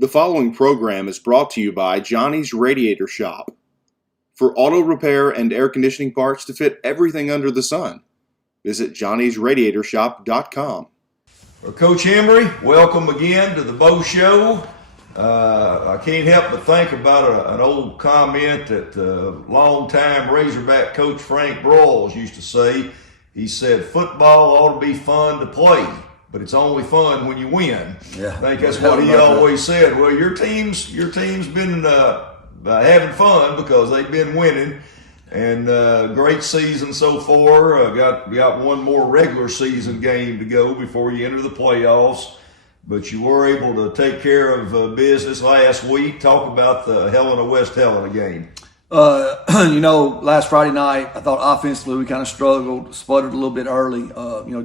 The following program is brought to you by Johnny's Radiator Shop. For auto repair and air conditioning parts to fit everything under the sun, visit johnnysradiatorshop.com. Well, Coach Hembree, welcome again to the Bo Show. I can't help but think about an old comment that longtime Razorback coach Frank Broyles used to say. He said, "Football ought to be fun to play, but it's only fun when you win." Yeah, I think that's what he always said. Well, your team's been having fun because they've been winning, and great season so far. Got one more regular season game to go before you enter the playoffs. But you were able to take care of business last week. Talk about the Helena-West Helena game. Last Friday night, I thought offensively we kind of struggled, sputtered a little bit early.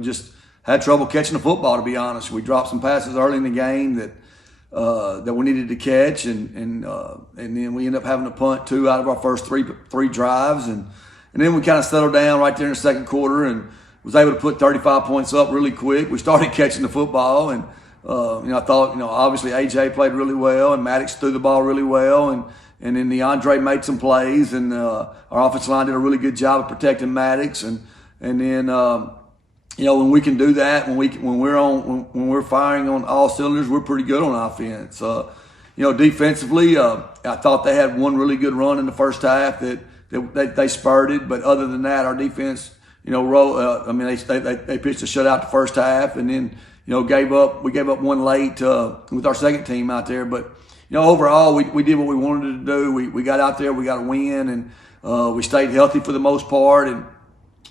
Just had trouble catching the football, to be honest. We dropped some passes early in the game that we needed to catch, and then we ended up having to punt 2 out of our first three drives, and then we kind of settled down right there in the second quarter and was able to put 35 points up really quick. We started catching the football, and I thought, obviously AJ played really well, and Maddox threw the ball really well, and then DeAndre made some plays, and our offensive line did a really good job of protecting Maddox, and then when we can do that, when we're firing on all cylinders, we're pretty good on offense. Defensively, I thought they had one really good run in the first half that they spurted, but other than that, our defense, they pitched a shutout the first half, and then we gave up one late with our second team out there. But overall, we did what we wanted to do. We got out there, we got a win, and we stayed healthy for the most part.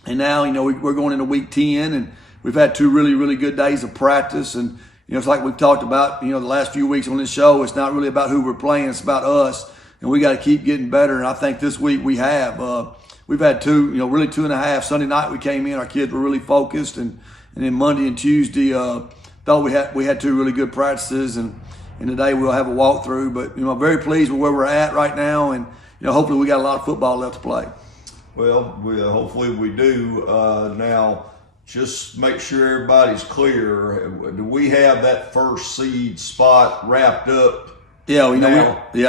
And now we're going into week 10, and we've had 2 really, really good days of practice. And it's like we've talked about the last few weeks on this show. It's not really about who we're playing; it's about us, and we got to keep getting better. And I think this week we have. We've had 2, really 2.5. Sunday night we came in, our kids were really focused, and then Monday and Tuesday, thought we had 2 really good practices, and today we'll have a walkthrough. But I'm very pleased with where we're at right now, and hopefully we got a lot of football left to play. Well, hopefully we do. Now, just make sure everybody's clear. Do we have that first seed spot wrapped up? Yeah,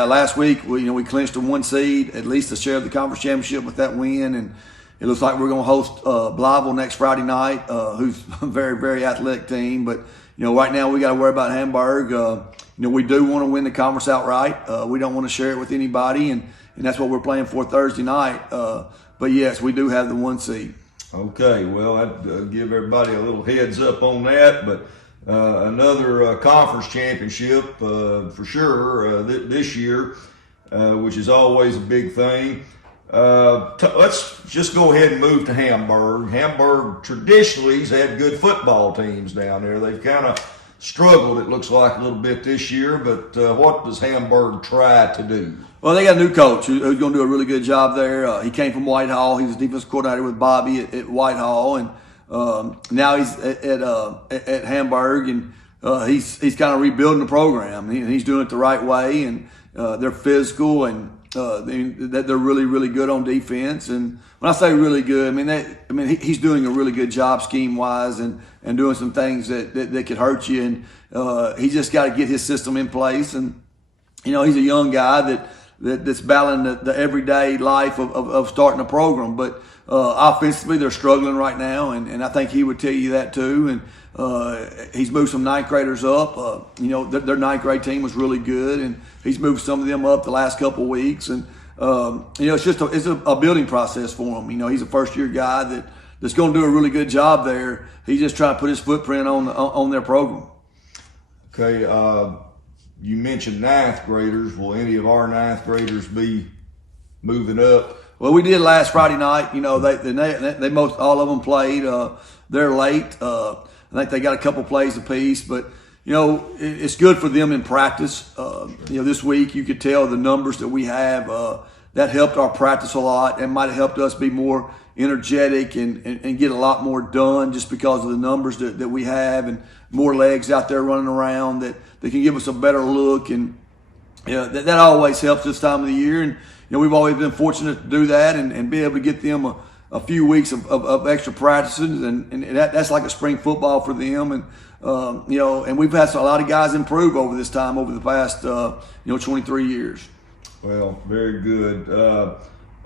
last week we clinched a 1 seed, at least to share the conference championship with that win, and it looks like we're going to host Blytheville next Friday night, who's a very, very athletic team. But right now we got to worry about Hamburg. We do want to win the conference outright. We don't want to share it with anybody, and that's what we're playing for Thursday night. But yes, we do have the 1 seed. Okay, well, I'd give everybody a little heads up on that. But another conference championship for sure this year, which is always a big thing. Let's just go ahead and move to Hamburg. Hamburg traditionally has had good football teams down there. They've kind of struggled, it looks like, a little bit this year, but what does Hamburg try to do? Well, they got a new coach who's going to do a really good job there. He came from Whitehall. He was defensive coordinator with Bobby at Whitehall, and now he's at Hamburg, and he's kind of rebuilding the program. He's doing it the right way, and they're physical, and they're really, really good on defense. And when I say really good, he's doing a really good job scheme wise, and doing some things that could hurt you. And he just got to get his system in place. And he's a young guy that's battling the everyday life of starting a program. But offensively, they're struggling right now, and I think he would tell you that too. And he's moved some 9th graders up. Their 9th grade team was really good, and he's moved some of them up the last couple of weeks. And it's just a building process for him. He's a first-year guy that's going to do a really good job there. He's just trying to put his footprint on their program. Okay, you mentioned 9th graders. Will any of our 9th graders be moving up? Well, we did last Friday night. They most all of them played. They're late. I think they got a couple plays apiece, but it's good for them in practice. This week you could tell the numbers that we have that helped our practice a lot, and might have helped us be more energetic and get a lot more done just because of the numbers that we have, and more legs out there running around that can give us a better look. And that always helps this time of the year. And we've always been fortunate to do that and be able to get them a few weeks of extra practices, and that's like a spring football for them. And and we've had a lot of guys improve over this time, over the past 23 years. Well, very good.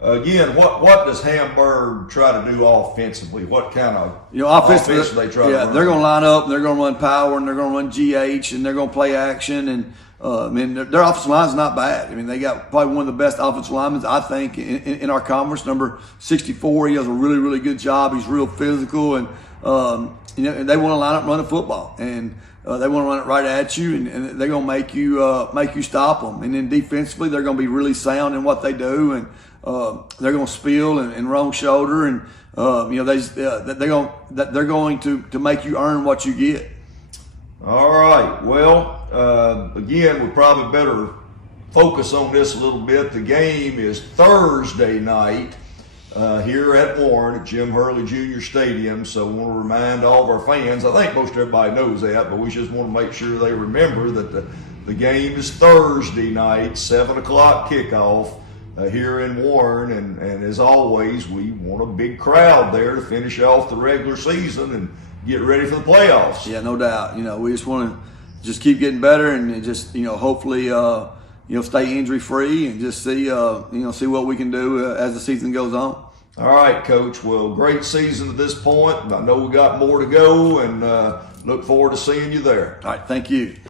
Again, what does Hamburg try to do offensively? What kind of offense they try to run? They're going to line up, and they're going to run power, and they're going to run GH, and they're going to play action. And their offensive line is not bad. I mean, they got probably one of the best offensive linemen, I think, in our conference. Number 64, he does a really, really good job. He's real physical, and they want to line up and run the football, and they want to run it right at you, and they're going to make you stop them. And then defensively, they're going to be really sound in what they do, and they're going to spill and wrong shoulder, and they're going to make you earn what you get. All right. Well, again, we probably better focus on this a little bit. The game is Thursday night here at Warren at Jim Hurley Jr. Stadium. So I want to remind all of our fans, I think most everybody knows that, but we just want to make sure they remember that the game is Thursday night, 7 o'clock kickoff here in Warren. And as always, we want a big crowd there to finish off the regular season and get ready for the playoffs. Yeah, no doubt. We just want to just keep getting better, and just hopefully stay injury free, and just see see what we can do as the season goes on. All right, Coach. Well, great season at this point. I know we got more to go, and look forward to seeing you there. All right, thank you.